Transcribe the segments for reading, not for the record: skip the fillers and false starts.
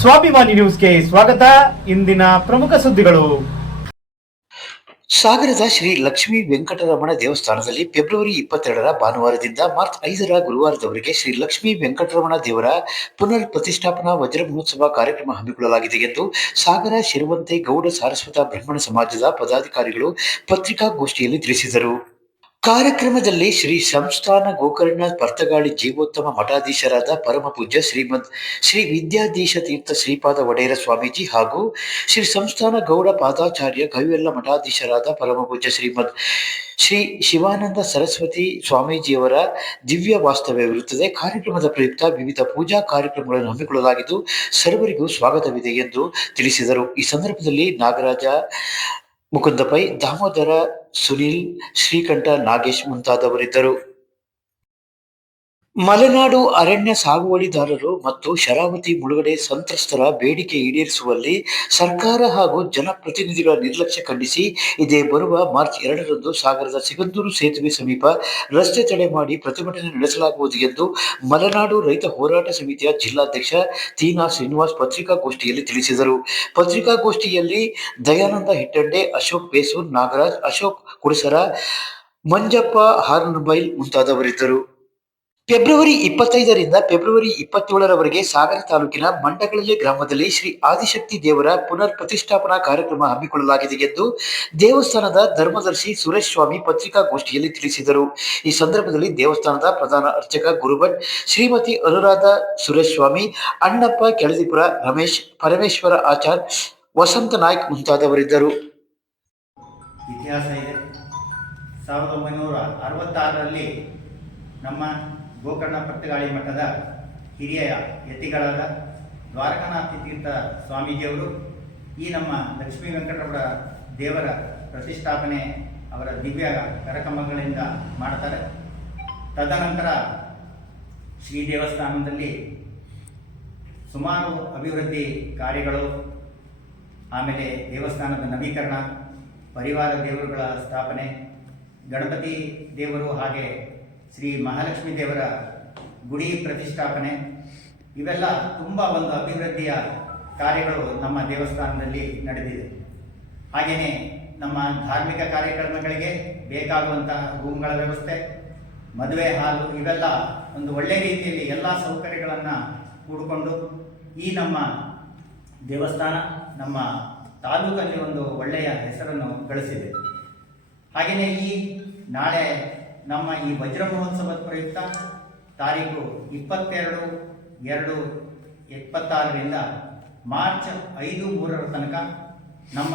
ಸ್ವಾಭಿಮಾನಿ ನ್ಯೂಸ್ಗೆ ಸ್ವಾಗತ. ಇಂದಿನ ಪ್ರಮುಖ ಸುದ್ದಿಗಳು. ಸಾಗರದ ಶ್ರೀ ಲಕ್ಷ್ಮೀ ವೆಂಕಟರಮಣ ದೇವಸ್ಥಾನದಲ್ಲಿ ಫೆಬ್ರವರಿ 22ರ ಭಾನುವಾರದಿಂದ ಮಾರ್ಚ್ 5ರ ಗುರುವಾರದವರೆಗೆ ಶ್ರೀ ಲಕ್ಷ್ಮೀ ವೆಂಕಟರಮಣ ದೇವರ ಪುನರ್ ಪ್ರತಿಷ್ಠಾಪನಾ ವಜ್ರ ಮಹೋತ್ಸವ ಕಾರ್ಯಕ್ರಮ ಹಮ್ಮಿಕೊಳ್ಳಲಾಗಿದೆ ಎಂದು ಸಾಗರ ಶಿರವಂತೆ ಗೌಡ ಸಾರಸ್ವತ ಬ್ರಾಹ್ಮಣ ಸಮಾಜದ ಪದಾಧಿಕಾರಿಗಳು ಪತ್ರಿಕಾಗೋಷ್ಠಿಯಲ್ಲಿ ತಿಳಿಸಿದರು. ಕಾರ್ಯಕ್ರಮದಲ್ಲಿ ಶ್ರೀ ಸಂಸ್ಥಾನ ಗೋಕರ್ಣ ಪರ್ತಗಾಳಿ ಜೀವೋತ್ತಮ ಮಠಾಧೀಶರಾದ ಪರಮ ಪೂಜ್ಯ ಶ್ರೀ ವಿದ್ಯಾಧೀಶ ತೀರ್ಥ ಶ್ರೀಪಾದ ಒಡೆಯರ ಸ್ವಾಮೀಜಿ ಹಾಗೂ ಶ್ರೀ ಸಂಸ್ಥಾನ ಗೌಡ ಪಾದಾಚಾರ್ಯ ಕವಿವೆಲ್ಲ ಮಠಾಧೀಶರಾದ ಪರಮ ಪೂಜ್ಯ ಶ್ರೀ ಶಿವಾನಂದ ಸರಸ್ವತಿ ಸ್ವಾಮೀಜಿಯವರ ದಿವ್ಯ ವಾಸ್ತವ್ಯವಿರುತ್ತದೆ. ಕಾರ್ಯಕ್ರಮದ ಪ್ರಯುಕ್ತ ವಿವಿಧ ಪೂಜಾ ಕಾರ್ಯಕ್ರಮಗಳನ್ನು ಹಮ್ಮಿಕೊಳ್ಳಲಾಗಿದ್ದು ಸರ್ವರಿಗೂ ಸ್ವಾಗತವಿದೆ ಎಂದು ತಿಳಿಸಿದರು. ಈ ಸಂದರ್ಭದಲ್ಲಿ ನಾಗರಾಜ, ಮುಕುಂದ ಪೈ, ದಾಮೋದರ, ಸುನಿಲ್, ಶ್ರೀಕಂಠ, ನಾಗೇಶ್ ಮುಂತಾದವರಿದ್ದರು. ಮಲೆನಾಡು ಅರಣ್ಯ ಸಾಗುವಳಿದಾರರು ಮತ್ತು ಶರಾವತಿ ಮುಳುಗಡೆ ಸಂತ್ರಸ್ತರ ಬೇಡಿಕೆ ಈಡೇರಿಸುವಲ್ಲಿ ಸರ್ಕಾರ ಹಾಗೂ ಜನಪ್ರತಿನಿಧಿಗಳ ನಿರ್ಲಕ್ಷ್ಯ ಖಂಡಿಸಿ ಇದೇ ಬರುವ ಮಾರ್ಚ್ 2ರಂದು ಸಾಗರದ ಸಿಗಂದೂರು ಸೇತುವೆ ಸಮೀಪ ರಸ್ತೆ ತಡೆ ಮಾಡಿ ಪ್ರತಿಭಟನೆ ನಡೆಸಲಾಗುವುದು ಎಂದು ಮಲೆನಾಡು ರೈತ ಹೋರಾಟ ಸಮಿತಿಯ ಜಿಲ್ಲಾಧ್ಯಕ್ಷ ತೀನಾ ಶ್ರೀನಿವಾಸ್ ಪತ್ರಿಕಾಗೋಷ್ಠಿಯಲ್ಲಿ ತಿಳಿಸಿದರು. ಪತ್ರಿಕಾಗೋಷ್ಠಿಯಲ್ಲಿ ದಯಾನಂದ ಹಿಟ್ಟಂಡೆ, ಅಶೋಕ್ ಬೇಸೂರ್, ನಾಗರಾಜ್, ಅಶೋಕ್ ಕುಡಸರ, ಮಂಜಪ್ಪ ಹಾರ್ನಬೈಲ್ ಮುಂತಾದವರಿದ್ದರು. ಫೆಬ್ರವರಿ 25ರಿಂದ ಫೆಬ್ರವರಿ 27ರವರೆಗೆ ಸಾಗರ ತಾಲೂಕಿನ ಮಂಡಗಲಲ್ಲಿ ಗ್ರಾಮದಲ್ಲಿ ಶ್ರೀ ಆದಿಶಕ್ತಿ ದೇವರ ಪುನರ್ ಪ್ರತಿಷ್ಠಾಪನಾ ಕಾರ್ಯಕ್ರಮ ಹಮ್ಮಿಕೊಳ್ಳಲಾಗಿದೆ ಎಂದು ದೇವಸ್ಥಾನದ ಧರ್ಮದರ್ಶಿ ಸುರೇಶ್ ಸ್ವಾಮಿ ಪತ್ರಿಕಾಗೋಷ್ಠಿಯಲ್ಲಿ ತಿಳಿಸಿದರು. ಈ ಸಂದರ್ಭದಲ್ಲಿ ದೇವಸ್ಥಾನದ ಪ್ರಧಾನ ಅರ್ಚಕ ಗುರುಭಟ್, ಶ್ರೀಮತಿ ಅನುರಾಧ ಸುರೇಶ್ ಸ್ವಾಮಿ, ಅಣ್ಣಪ್ಪ ಕೆಳದಿಪುರ, ರಮೇಶ್, ಪರಮೇಶ್ವರ ಆಚಾರ್, ವಸಂತ ನಾಯ್ಕ್ ಮುಂತಾದವರಿದ್ದರು. ಇತಿಹಾಸ ಇದೆ. 1966ರಲ್ಲಿ ನಮ್ಮ ಗೋಕರ್ಣ ಪರ್ತಗಾಳಿ ಮಠದ ಹಿರಿಯ ಯತಿಗಳಾದ ದ್ವಾರಕಾನಾಥ ತೀರ್ಥ ಸ್ವಾಮೀಜಿಯವರು ಈ ನಮ್ಮ ಲಕ್ಷ್ಮೀ ವೆಂಕಟರಮಣ ದೇವರ ಪ್ರತಿಷ್ಠಾಪನೆ ಅವರ ದಿವ್ಯ ಕರಕಮಗಳಿಂದ ಮಾಡ್ತಾರೆ. ತದನಂತರ ಶ್ರೀ ದೇವಸ್ಥಾನದಲ್ಲಿ ಸುಮಾರು ಅಭಿವೃದ್ಧಿ ಕಾರ್ಯಗಳು, ಆಮೇಲೆ ದೇವಸ್ಥಾನದ ನವೀಕರಣ, ಪರಿವಾರ ದೇವರುಗಳ ಸ್ಥಾಪನೆ, ಗಣಪತಿ ದೇವರು ಹಾಗೆ ಶ್ರೀ ಮಹಾಲಕ್ಷ್ಮೀ ದೇವರ ಗುಡಿ ಪ್ರತಿಷ್ಠಾಪನೆ, ಇವೆಲ್ಲ ತುಂಬ ಒಂದು ಅಭಿವೃದ್ಧಿಯ ಕಾರ್ಯಗಳು ನಮ್ಮ ದೇವಸ್ಥಾನದಲ್ಲಿ ನಡೆದಿದೆ. ಹಾಗೆಯೇ ನಮ್ಮ ಧಾರ್ಮಿಕ ಕಾರ್ಯಕ್ರಮಗಳಿಗೆ ಬೇಕಾಗುವಂಥ ರೂಮ್ಗಳ ವ್ಯವಸ್ಥೆ, ಮದುವೆ ಹಾಲು, ಇವೆಲ್ಲ ಒಂದು ಒಳ್ಳೆಯ ರೀತಿಯಲ್ಲಿ ಎಲ್ಲ ಸೌಕರ್ಯಗಳನ್ನು ಕೂಡಿಕೊಂಡು ಈ ನಮ್ಮ ದೇವಸ್ಥಾನ ನಮ್ಮ ತಾಲೂಕಲ್ಲಿ ಒಂದು ಒಳ್ಳೆಯ ಹೆಸರನ್ನು ಗಳಿಸಿದೆ. ಹಾಗೆಯೇ ಈ ನಾಳೆ ನಮ್ಮ ಈ ವಜ್ರ ಮಹೋತ್ಸವದ ಪ್ರಯುಕ್ತ ತಾರೀಕು 22/2/26ರಿಂದ ಮಾರ್ಚ್ 5/3 ತನಕ ನಮ್ಮ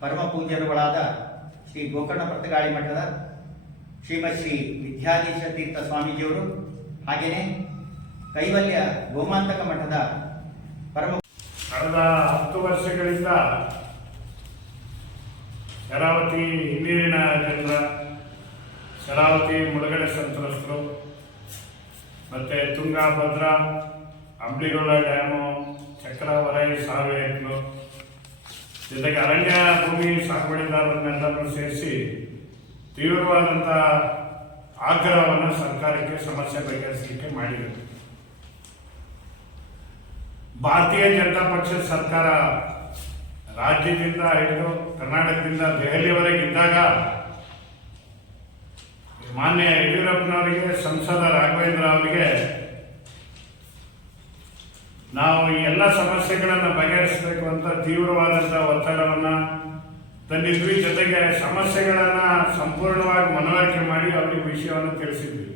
ಪರಮ ಪೂಜ್ಯರುಗಳಾದ ಶ್ರೀ ಗೋಕರ್ಣ ಪರ್ತಗಾಳಿ ಮಠದ ಶ್ರೀಮತ್ ಶ್ರೀ ವಿದ್ಯಾಧೀಶ ತೀರ್ಥ ಸ್ವಾಮೀಜಿಯವರು, ಹಾಗೆಯೇ ಕೈವಲ್ಯ ಗೋಮಾಂತಕ ಮಠದ ಪರಮ ಕಳೆದ 10 ವರ್ಷಗಳಿಂದ ಶರಾವತಿ ಹಿನ್ನೀರಿನ ಜನರ, ಶರಾವತಿ ಮುಳುಗಡೆ ಸಂತ್ರಸ್ತರು, ಮತ್ತು ತುಂಗಾ, ಭದ್ರಾ, ಅಂಬ್ಲಿಗೊಳ ಡ್ಯಾಮು, ಚಕ್ರವರೈ ಸಾರ್ವಜನಿಕರು, ಜೊತೆಗೆ ಅರಣ್ಯ ಭೂಮಿ ಸಾಗುವಳಿದಾರರನ್ನೆಲ್ಲರೂ ಸೇರಿಸಿ ತೀವ್ರವಾದಂಥ ಆಗ್ರಹವನ್ನು ಸರ್ಕಾರಕ್ಕೆ ಸಮಸ್ಯೆ ಬಗೆಹರಿಸಲಿಕ್ಕೆ ಮಾಡಿದರು. ಭಾರತೀಯ ಜನತಾ ಪಕ್ಷದ ಸರ್ಕಾರ ರಾಜ್ಯದಿಂದ ಹಿಡಿದು ಕರ್ನಾಟಕದಿಂದ ದೆಹಲಿಯವರೆಗೆ ಇದ್ದಾಗ ಮಾನ್ಯ ಯಡಿಯೂರಪ್ಪನವರಿಗೆ, ಸಂಸದ ರಾಘವೇಂದ್ರ ಅವರಿಗೆ ನಾವು ಈ ಎಲ್ಲ ಸಮಸ್ಯೆಗಳನ್ನು ಬಗೆಹರಿಸಬೇಕು ಅಂತ ತೀವ್ರವಾದಂಥ ಒತ್ತಡವನ್ನು ತಂದಿದ್ವಿ. ಜೊತೆಗೆ ಸಮಸ್ಯೆಗಳನ್ನು ಸಂಪೂರ್ಣವಾಗಿ ಮನವರಿಕೆ ಮಾಡಿ ಅವರಿಗೆ ವಿಷಯವನ್ನು ತಿಳಿಸಿದ್ವಿ.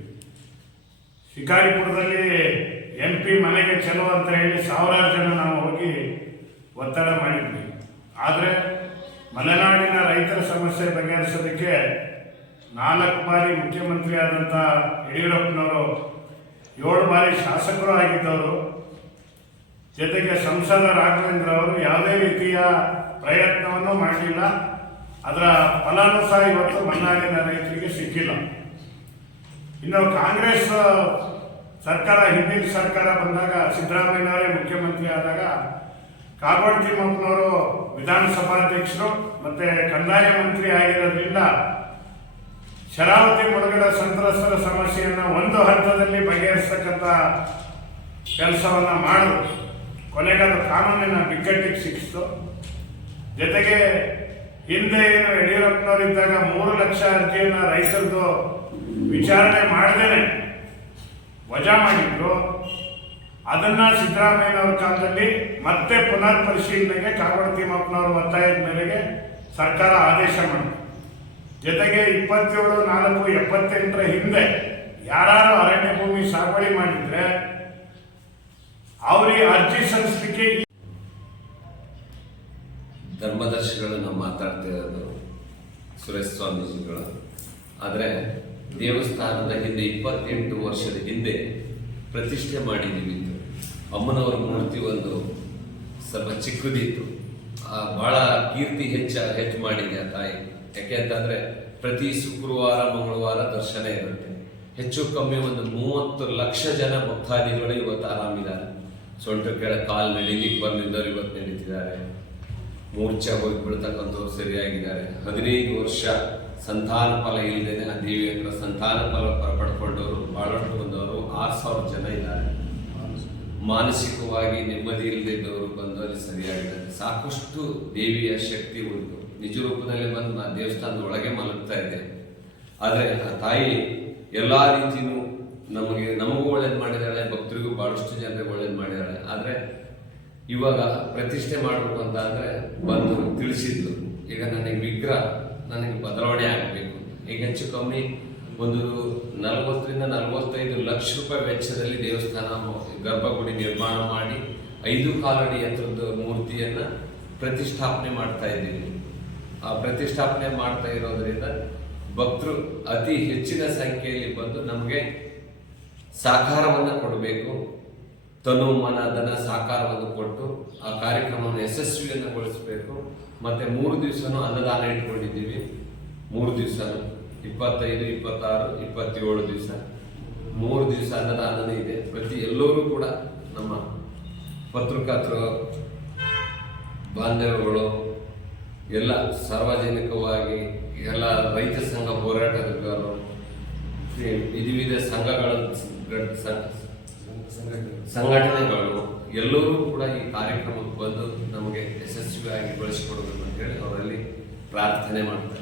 ಶಿಕಾರಿಪುರದಲ್ಲಿ MP ಮನೆಗೆ ಚಲೋ ಅಂತ ಹೇಳಿ ಸಾವಿರಾರು ಜನ ನಾವು ಹೋಗಿ ಒತ್ತಡ ಮಾಡಿದ್ವಿ. ಆದರೆ ಮಲೆನಾಡಿನ ರೈತರ ಸಮಸ್ಯೆ ಬಗೆಹರಿಸೋದಕ್ಕೆ 4 ಬಾರಿ ಮುಖ್ಯಮಂತ್ರಿ ಆದಂಥ ಯಡಿಯೂರಪ್ಪನವರು, 7 ಬಾರಿ ಶಾಸಕರು ಆಗಿದ್ದವರು, ಜೊತೆಗೆ ಸಂಸದ ರಾಘವೇಂದ್ರ ಅವರು ಯಾವುದೇ ರೀತಿಯ ಪ್ರಯತ್ನವನ್ನು ಮಾಡಲಿಲ್ಲ. ಅದರ ಫಲನೂ ಸಹ ಇವತ್ತು ಮಲೆನಾಡಿನ ರೈತರಿಗೆ ಸಿಕ್ಕಿಲ್ಲ. ಇನ್ನು ಕಾಂಗ್ರೆಸ್ ಸರ್ಕಾರ, ಹಿಂದಿನ ಸರ್ಕಾರ ಬಂದಾಗ ಸಿದ್ದರಾಮಯ್ಯನವರೇ ಮುಖ್ಯಮಂತ್ರಿ ಆದಾಗ ಕಾಗೋಡು ತಿಮ್ಮಪ್ಪನವರು ವಿಧಾನಸಭಾಧ್ಯಕ್ಷರು ಮತ್ತು ಕಂದಾಯ ಮಂತ್ರಿ ಆಗಿರೋದ್ರಿಂದ ಶರಾವತಿ ಮುಳುಗಡೆ ಸಂತ್ರಸ್ತರ ಸಮಸ್ಯೆಯನ್ನು ಒಂದು ಹಂತದಲ್ಲಿ ಬಗೆಹರಿಸತಕ್ಕಂಥ ಕೆಲಸವನ್ನು ಮಾಡಿದ್ರು. ಕೊನೆಗೆ ಅದು ಕಾನೂನಿನ ಬಿಕ್ಕಟ್ಟಿಗೆ ಸಿಕ್ಕಿತು. ಜೊತೆಗೆ ಹಿಂದೆ ಏನು ಯಡಿಯೂರಪ್ಪನವರಿದ್ದಾಗ 3 ಲಕ್ಷ ಅರ್ಜಿಯನ್ನು ರೈತರದ್ದು ವಿಚಾರಣೆ ಮಾಡದೇನೆ ವಜಾ ಮಾಡಿದ್ರು. ಅದನ್ನ ಸಿದ್ದರಾಮಯ್ಯನವರ ಕಾಲದಲ್ಲಿ ಮತ್ತೆ ಪುನರ್ ಪರಿಶೀಲನೆಗೆ ಕಾಗೋಡು ತಿಮ್ಮಪ್ಪನವರ ಒತ್ತಾಯದ ಮೇರೆಗೆ ಸರ್ಕಾರ ಆದೇಶ ಮಾಡಿತು. ಜೊತೆಗೆ 27/4/78 ಹಿಂದೆ ಯಾರು ಅರಣ್ಯ ಭೂಮಿ ಸಾಗುವಳಿ ಮಾಡಿದ್ರೆ ಅವರಿಗೆ ಅರ್ಜಿ ಸಲ್ಲಿಸಲಿಕ್ಕೆ ಧರ್ಮದರ್ಶಿಗಳು ನಾವು ಮಾತಾಡ್ತಿರೋದು ಸುರೇಶ್ ಸ್ವಾಮೀಜಿಗಳು. ಆದರೆ ದೇವಸ್ಥಾನದ ಹಿಂದೆ 28 ವರ್ಷದ ಹಿಂದೆ ಪ್ರತಿಷ್ಠೆ ಮಾಡಿದ್ದೀವಿ. ಅಮ್ಮನವರ ಮೂರ್ತಿ ಒಂದು ಸ್ವಲ್ಪ ಚಿಕ್ಕದಿತ್ತು. ಭಾಳ ಕೀರ್ತಿ ಹೆಚ್ಚು ಮಾಡಿದೆ ಆ ತಾಯಿ. ಯಾಕೆ ಅಂತಂದರೆ ಪ್ರತಿ ಶುಕ್ರವಾರ ಮಂಗಳವಾರ ದರ್ಶನ ಇರುತ್ತೆ. ಹೆಚ್ಚು ಕಮ್ಮಿ ಒಂದು 30 ಲಕ್ಷ ಜನ ಭಕ್ತಾದಿಗಳು ಇವತ್ತು ಆರಾಮಿದ್ದಾರೆ. ಸೊಂಟ ಕೆಳ ಕಾಲು ನಡೀಲಿಕ್ಕೆ ಬಂದಿದ್ದವರು ಇವತ್ತು ನಡೀತಿದ್ದಾರೆ. ಮೂರ್ಛೆ ಹೋಗಿ ಬಿಡ್ತಕ್ಕಂಥವ್ರು ಸರಿಯಾಗಿದ್ದಾರೆ. 15 ವರ್ಷ ಸಂತಾನ ಫಲ ಇಲ್ಲದೇನೆ ಆ ದೇವಿ ಹತ್ರ ಸಂತಾನ ಫಲ ಪಡ್ಕೊಂಡವರು ಬಹಳಷ್ಟು ಬಂದವರು 6,000 ಜನ ಇದ್ದಾರೆ. ಮಾನಸಿಕವಾಗಿ ನೆಮ್ಮದಿ ಇಲ್ಲದಿದ್ದವರು ಬಂದು ಅಲ್ಲಿ ಸರಿಯಾಗಿದ್ದಾರೆ. ಸಾಕಷ್ಟು ದೇವಿಯ ಶಕ್ತಿ ಉಂಟು. ನಿಜ ರೂಪದಲ್ಲಿ ಬಂದು ನಾ ದೇವಸ್ಥಾನದ ಒಳಗೆ ಮಲಗ್ತಾ ಇದೆ. ಆದರೆ ಆ ತಾಯಿ ಎಲ್ಲ ರೀತಿಯೂ ನಮಗೂ ಒಳ್ಳೇದು ಮಾಡಿದ್ದಾಳೆ, ಭಕ್ತರಿಗೂ ಬಹಳಷ್ಟು ಜನರಿಗೆ ಒಳ್ಳೇದು ಮಾಡಿದ್ದಾಳೆ. ಆದರೆ ಇವಾಗ ಪ್ರತಿಷ್ಠೆ ಮಾಡಬೇಕು ಅಂತ ಅಂದರೆ ಬಂದು ತಿಳಿಸಿದ್ದು, ಈಗ ನನಗೆ ಬದಲಾವಣೆ ಆಗಬೇಕು. ಈಗ ಹೆಚ್ಚು ಕಮ್ಮಿ ಒಂದು 40ರಿಂದ 45 ಲಕ್ಷ ರೂಪಾಯಿ ವೆಚ್ಚದಲ್ಲಿ ದೇವಸ್ಥಾನ ಗರ್ಭಗುಡಿ ನಿರ್ಮಾಣ ಮಾಡಿ 5 ಕಾಲಡಿ ಎತ್ತರದ ಮೂರ್ತಿಯನ್ನು ಪ್ರತಿಷ್ಠಾಪನೆ ಮಾಡ್ತಾ ಇದ್ದೀವಿ. ಆ ಪ್ರತಿಷ್ಠಾಪನೆ ಮಾಡ್ತಾ ಇರೋದ್ರಿಂದ ಭಕ್ತರು ಅತಿ ಹೆಚ್ಚಿನ ಸಂಖ್ಯೆಯಲ್ಲಿ ಬಂದು ನಮಗೆ ಸಹಕಾರವನ್ನು ಕೊಡಬೇಕು. ತನು ಮನ ಧನ ಸಹಕಾರವನ್ನು ಕೊಟ್ಟು ಆ ಕಾರ್ಯಕ್ರಮವನ್ನು ಯಶಸ್ವಿಯನ್ನುಗೊಳಿಸಬೇಕು. ಮತ್ತು 3 ದಿವಸನೂ ಅನ್ನದಾನ ಇಟ್ಕೊಂಡಿದ್ದೀವಿ. 3 ದಿವಸನೂ 25, 26, 27 ದಿವಸ 3 ದಿವಸ ಅನ್ನದಾನನೇ ಇದೆ. ಎಲ್ಲರೂ ಕೂಡ ನಮ್ಮ ಪತ್ರಕರ್ತರು ಬಾಂಧವ್ಯಗಳು ಎಲ್ಲ ಸಾರ್ವಜನಿಕವಾಗಿ ಎಲ್ಲ ರೈತ ಸಂಘ ಹೋರಾಟಗಾರರು ವಿವಿಧ ಸಂಘಟನೆಗಳು ಎಲ್ಲರೂ ಕೂಡ ಈ ಕಾರ್ಯಕ್ರಮಕ್ಕೆ ಬಂದು ನಮಗೆ ಯಶಸ್ವಿಯಾಗಿ ಬಳಸಿಕೊಡಬೇಕು ಅಂತ ಹೇಳಿ ಅವರಲ್ಲಿ ಪ್ರಾರ್ಥನೆ ಮಾಡ್ತಾರೆ.